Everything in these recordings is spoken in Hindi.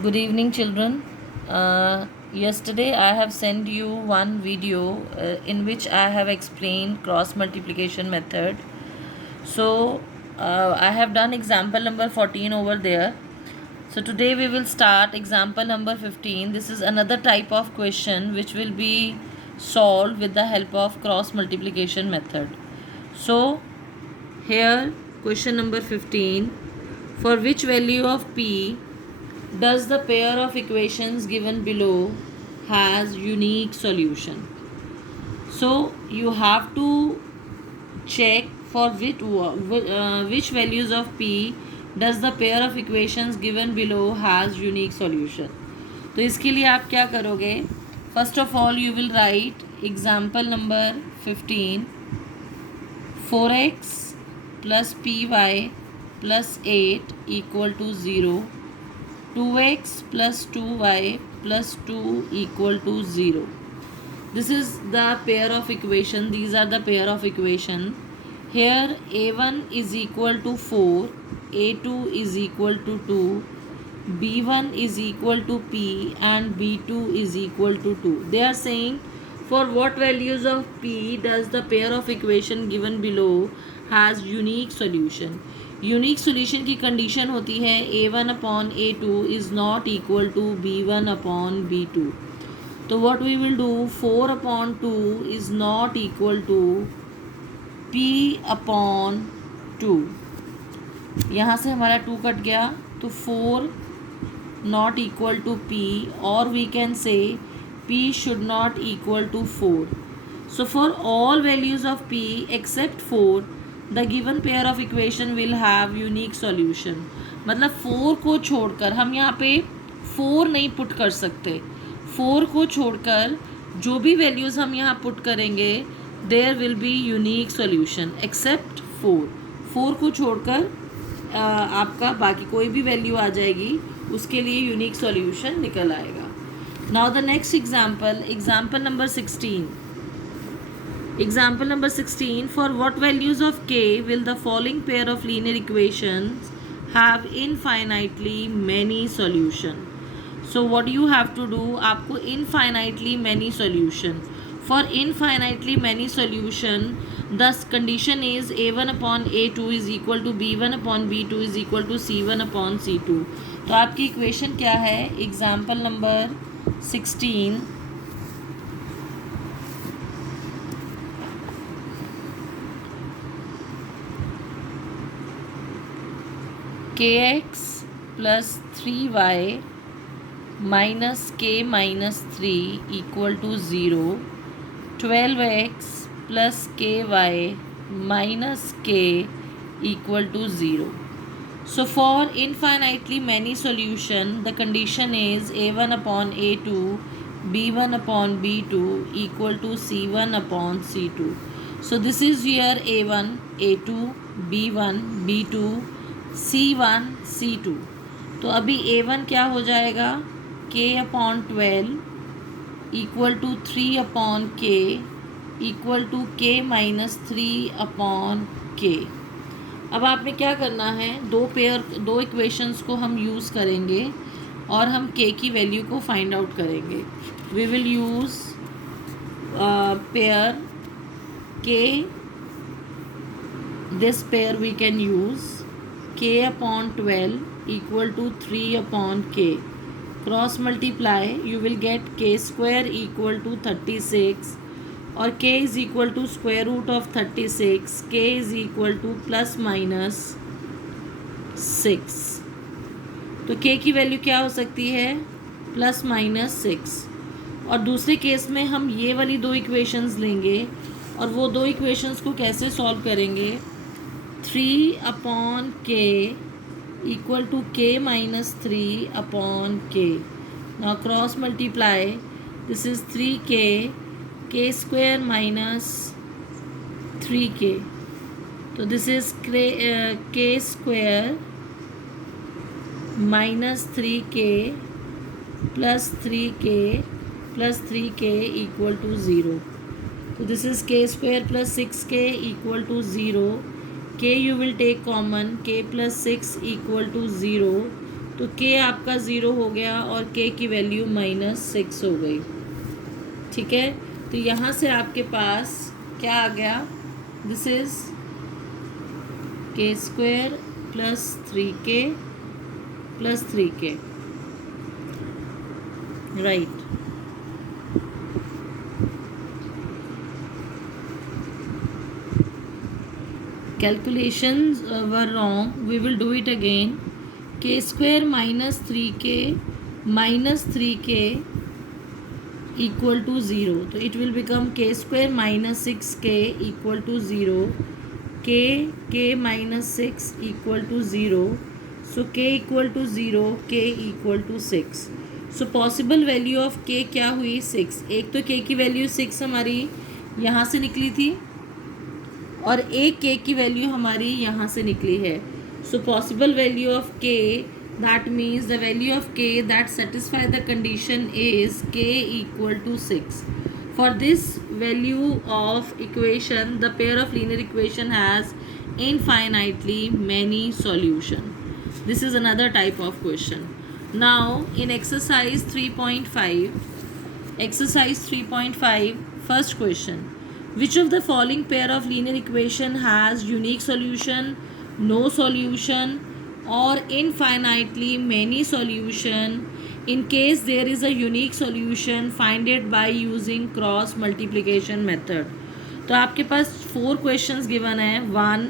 Good evening, children. Yesterday, I have sent you one video in which I have explained cross multiplication method. So, I have done example number 14 over there. So, today we will start example number 15. This is another type of question which will be solved with the help of cross multiplication method. So, here question number 15, for which value of p does the pair of equations given below has unique solution? So you have to check for which values of p does the pair of equations given below has unique solution. तो इसके लिए आप क्या करोगे? First of all you will write example number 15, 4x plus py plus 8 equal to 0, 2x plus 2y plus 2 equal to 0. This is the pair of equation. These are the pair of equation. Here a1 is equal to 4, a2 is equal to 2, b1 is equal to p and b2 is equal to 2. They are saying for what values of p does the pair of equation given below has unique solution. Unique solution की कंडीशन होती है a1 upon a2 is not equal to b1 upon b2. तो what we will do, 4 upon 2 is not equal to p upon 2. यहाँ से हमारा 2 कट गया तो 4 नॉट इक्वल टू p, और we can say p should not equal to 4. So for all values of p except 4, the given pair of equation will have unique solution. मतलब 4 को छोड़कर हम यहाँ पे 4 नहीं पुट कर सकते. 4 को छोड़कर जो भी वैल्यूज़ हम यहाँ पुट करेंगे there will be unique solution except 4. 4 को छोड़कर आपका बाकी कोई भी वैल्यू आ जाएगी, उसके लिए यूनिक सॉल्यूशन निकल आएगा. Now the next example number 16. Example number 16, for what values of k will the following pair of linear equations have infinitely many solution? So what you have to do, आपको infinitely many solution. For infinitely many solution, the condition is a1 upon a2 is equal to b1 upon b2 is equal to c1 upon c2. तो आपकी इक्वेशन क्या है? Example number 16, kx plus 3y minus k minus 3 equal to 0, 12x plus ky minus k equal to 0. So for infinitely many solution, the condition is a1 upon a2, b1 upon b2 equal to c1 upon c2. So this is here a1, a2, b1, b2, c1, c2. तो अभी a1 क्या हो जाएगा? k upon 12 equal to 3 upon k equal to k minus 3 upon k. अब आपने क्या करना है, दो इक्वेशंस को हम यूज़ करेंगे और हम k की वैल्यू को फाइंड आउट करेंगे. We will use pair k. This pair we can use k upon 12 equal to 3 upon k. Cross multiply, you will get k square equal to 36, और k is equal to square root of 36, k is equal to plus minus 6. तो k की वैल्यू क्या हो सकती है? Plus minus 6. और दूसरे केस में हम ये वाली दो इक्वेशंस लेंगे और वो दो इक्वेशंस को कैसे सॉल्व करेंगे? 3 upon k equal to k minus 3 upon k. Now cross multiply, this is 3k, k square minus 3k. So this is k square minus 3k plus 3k plus 3k equal to 0. So this is k square plus 6k equal to 0. K you will take common, k plus 6 equal to 0. तो k आपका 0 हो गया और k की वैल्यू -6 हो गई। ठीक है, तो यहाँ से आपके पास क्या आ गया, this is k² + 3k + 3k, right. Calculations were wrong. We will do it again. k² - 3k - 3k equal to 0. So it will become k² - 6k equal to 0. k - 6 equal to 0. So k equal to 0, k equal to 6. So possible value of k क्या हुई, 6। एक तो k की वैल्यू 6 हमारी यहाँ से निकली थी और एक k की वैल्यू हमारी यहाँ से निकली है। So possible value of k, that means the value of k that satisfy the condition is k equal to 6. For this value of equation, the pair of linear equation has infinitely many solution. This is another type of question. Now in exercise 3.5, first question. Which of the following pair of linear equation has unique solution, no solution, or infinitely many solution? In case there is a unique solution, find it by using cross multiplication method. तो आपके पास 4 questions given है, 1,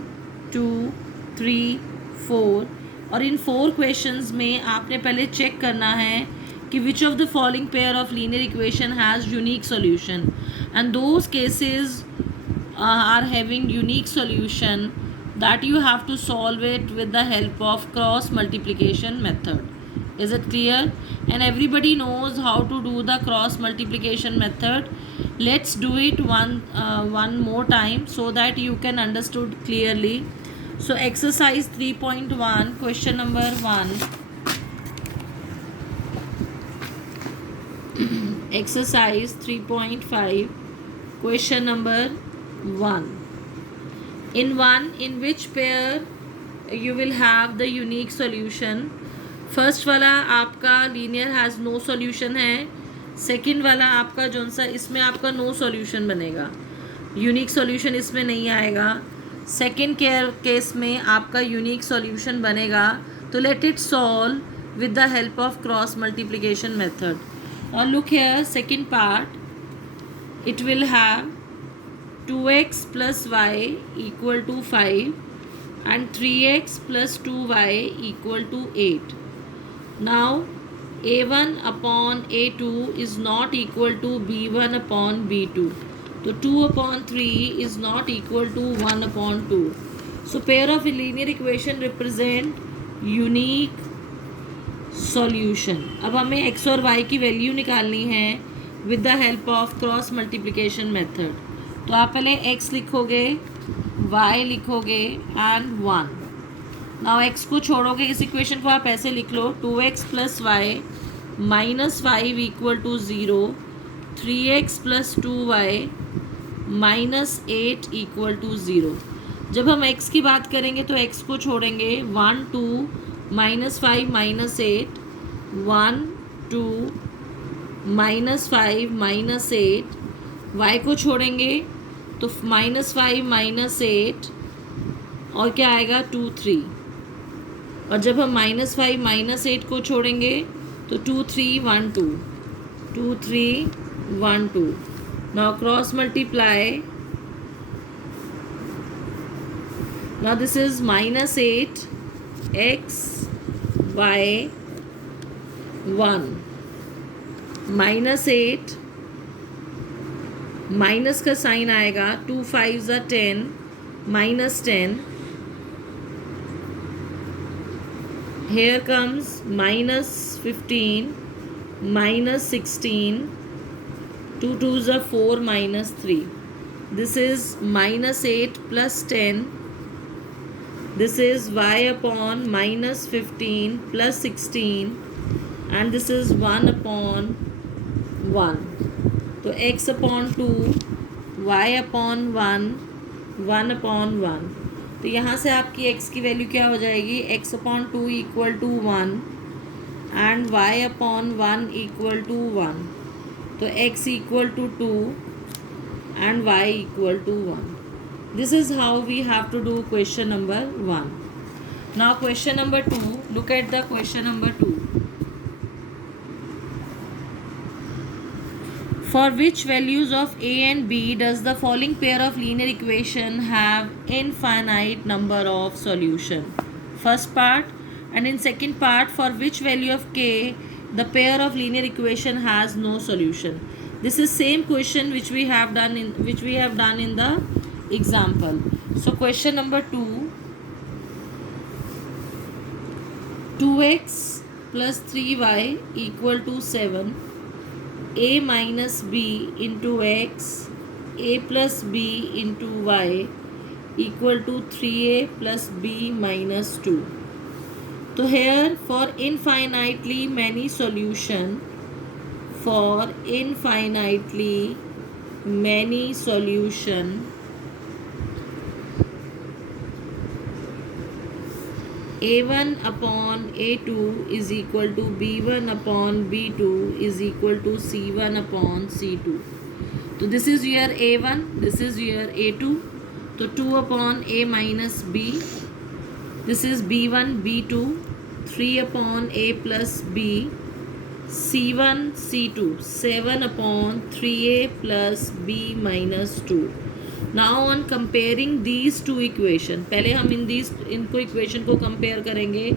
2, 3, 4, और इन 4 questions में आपने पहले चेक करना है कि which of the following pair of linear equation has unique solution, and those cases are having unique solution that you have to solve it with the help of cross multiplication method. Is it clear? And everybody knows how to do the cross multiplication method. Let's do it one more time so that you can understood clearly. So exercise 3.1, question number 1. Exercise 3.5, question number 1. In which pair you will have the unique solution? First वाला आपका लीनियर हैज़ नो सॉल्यूशन है, सेकंड वाला आपका जौन सा इसमें आपका नो सॉल्यूशन बनेगा, यूनिक सॉल्यूशन इसमें नहीं आएगा। सेकंड केस में आपका यूनिक सॉल्यूशन बनेगा। तो let it solve with the help of cross multiplication method. और look here, second part, it will have 2x + y = 5 and 3x + 2y = 8. Now a1 upon a2 is not equal to b1 upon b2. So 2/3 is not equal to 1/2. So pair of linear equation represent unique solution. अब हमें x और y की वैल्यू निकालनी है with the help of cross multiplication method. तो आप पहले x लिखोगे, y लिखोगे and 1. नाउ x को छोड़ोगे, इस इक्वेशन को आप ऐसे लिख लो, 2x + y - 5 = 0, 3x + 2y - 8 = 0. जब हम x की बात करेंगे तो x को छोड़ेंगे, 1 2 -5 - 8, 1 2 -5 - 8, y को छोड़ेंगे तो -5 - 8 और क्या आएगा, 2 3, और जब हम -5 - 8 को छोड़ेंगे तो 2 3 1 2, 2 3 1 2. Now cross multiply. Now this is -8 x y 1 -8, minus का साइन आएगा, 2 5 = 10, -10. Here comes -15, -16, 2 2s are 4, -3. This is -8 + 10. This is y upon -15 + 16, and this is 1/1. तो x/2, y/1, 1/1. तो यहाँ से आपकी x की वैल्यू क्या हो जाएगी, x/2 = 1, and y upon 1 equal to 1. तो x equal to 2 and y equal to 1. This is how we have to do question number 1. Now question number 2, look at the question number 2. For which values of a and b does the following pair of linear equation have infinite number of solution? First part. And in second part, for which value of k the pair of linear equation has no solution? This is same question which we have done in the example. So question number 2, 2x plus 3y equal to 7, a minus b into x, a plus b into y equal to 3a plus b minus 2. So here for infinitely many solution, a1 upon a2 is equal to b1 upon b2 is equal to c1 upon c2. So this is your a1, this is your a2. So 2 upon a minus b, this is b1 b2, 3 upon a plus b, c1 c2, 7 upon 3a plus b minus 2. Now on comparing these two equation, पहले हम इनको इक्वेशन को कंपेयर करेंगे.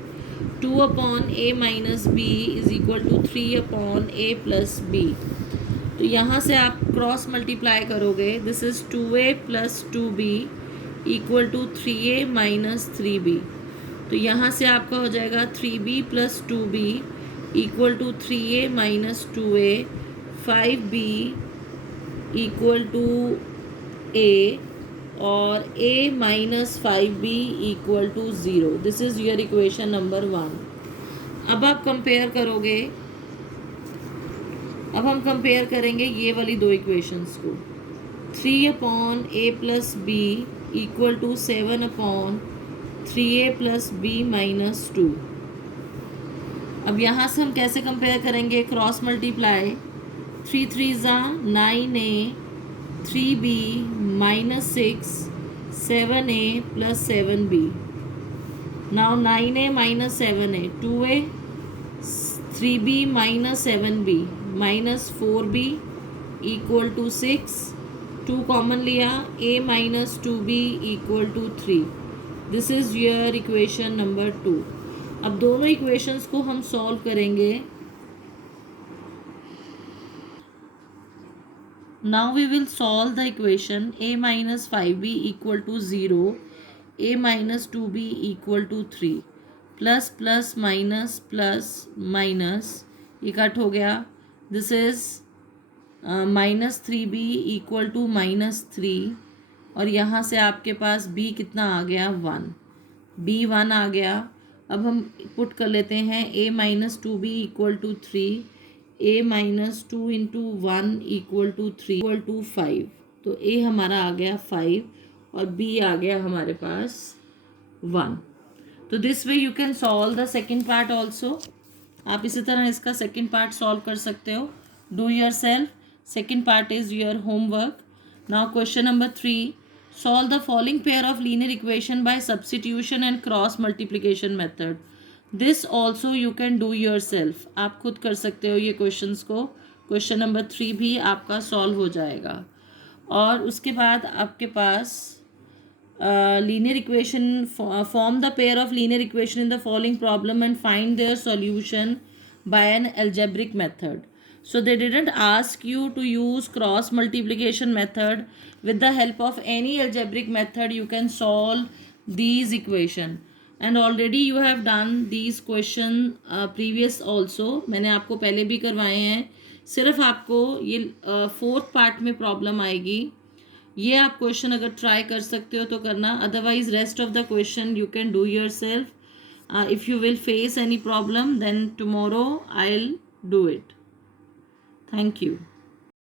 2 upon a minus b is equal to 3 upon a plus b. तो यहाँ से आप क्रॉस मल्टीप्लाई करोगे. This is 2a plus 2b equal to 3a minus 3b. तो यहाँ से आपका हो जाएगा 3b plus 2b equal to 3a minus 2a, 5b equal to a और a minus 5b equal to 0. This is your equation number 1. अब आप कंपेयर करोगे, अब हम कंपेयर करेंगे ये वाली दो इक्वेशंस को. 3 upon a plus b equal to 7 upon 3a plus b minus 2. अब यहाँ से हम कैसे कंपेयर करेंगे? Cross multiply. 3 3 ज़ा 9a, 3b minus 6, 7a plus 7b. Now 9a minus 7a, 2a, 3b minus 7b minus 4b equal to 6. 2 common लिया, a minus 2b equal to 3. This is your equation number 2. अब दोनों इक्वेशंस को हम सॉल्व करेंगे. Now we will solve the equation a minus 5b equal to 0, a minus 2b equal to 3. Plus plus minus plus minus ये कट हो गया. This is minus 3b equal to minus 3 और यहाँ से आपके पास b कितना आ गया? 1. b 1 आ गया. अब हम पुट कर लेते हैं a minus 2b equal to 3, a minus 2 into 1 equal to 3 equal to 5. तो a हमारा आ गया 5 और b आ गया हमारे पास 1. तो this way you can solve the second part also. आप इसी तरह इसका सेकेंड पार्ट सॉल्व कर सकते हो. Do your self. Second part is your homework. Now question number 3, solve the following pair of linear equation by substitution and cross multiplication method. This also you can do your self. आप खुद कर सकते हो ये क्वेश्चंस को. क्वेश्चन नंबर 3 भी आपका सॉल्व हो जाएगा. और उसके बाद आपके पास linear equation, form the pair of linear equation in the following problem and find their solution by an algebraic method. So they didn't ask you to use cross multiplication method. With the help of any algebraic method you can solve these equation, and already you have done these question previous also. मैंने आपको पहले भी करवाए हैं. सिर्फ आपको ये फोर्थ पार्ट में प्रॉब्लम आएगी. ये आप क्वेश्चन अगर ट्राई कर सकते हो तो करना. Otherwise rest of the question you can do yourself. If you will face any problem then tomorrow I will do it. Thank you.